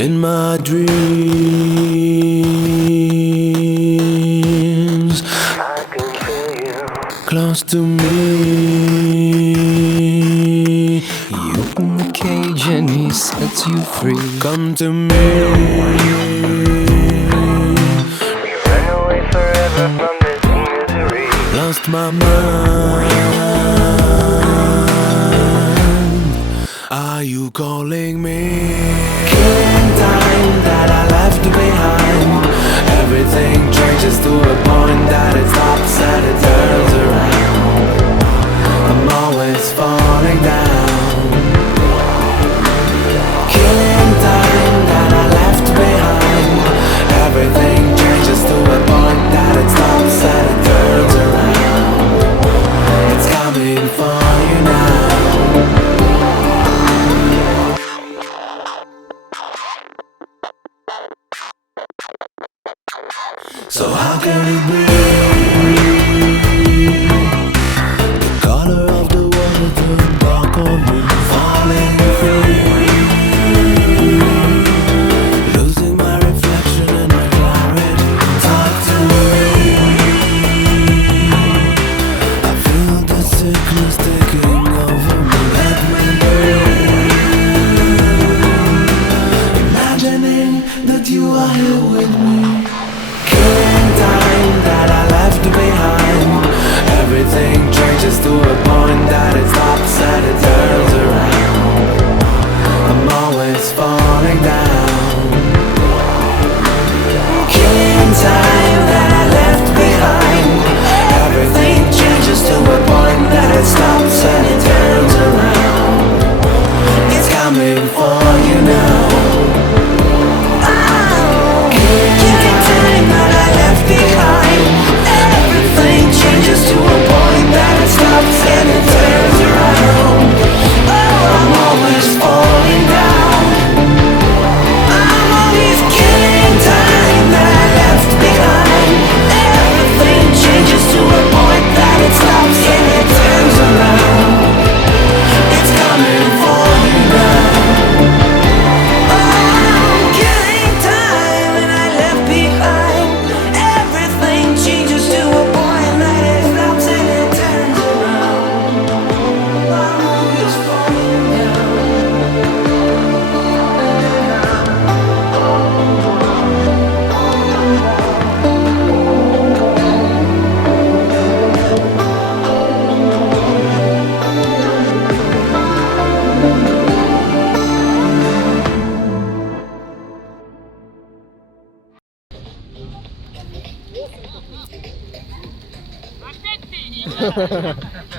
In my dreams, I can feel you close to me. You open the cage and he sets you free. Come to me. We run away forever from this misery. Lost my mind. Are you calling me? Killing time that I left behind. Everything changes to a point that it stops and it turns around. I'm always falling down. Killing time that I left behind. Everything changes to a point that it stops and it turns around. It's coming for you now. So how can it be? The color of the water turned dark on me, falling free, losing my reflection and my clarity. Talk to me. I feel the sickness taking over me. Let me breathe, imagining that you are here with me. Time that I left behind. Everything changes to a point that it stops and it turns around. I'm always falling down. Killing time that I left behind. Everything changes to a point that it stops and it turns around. It's coming for you now. Ha ha ha.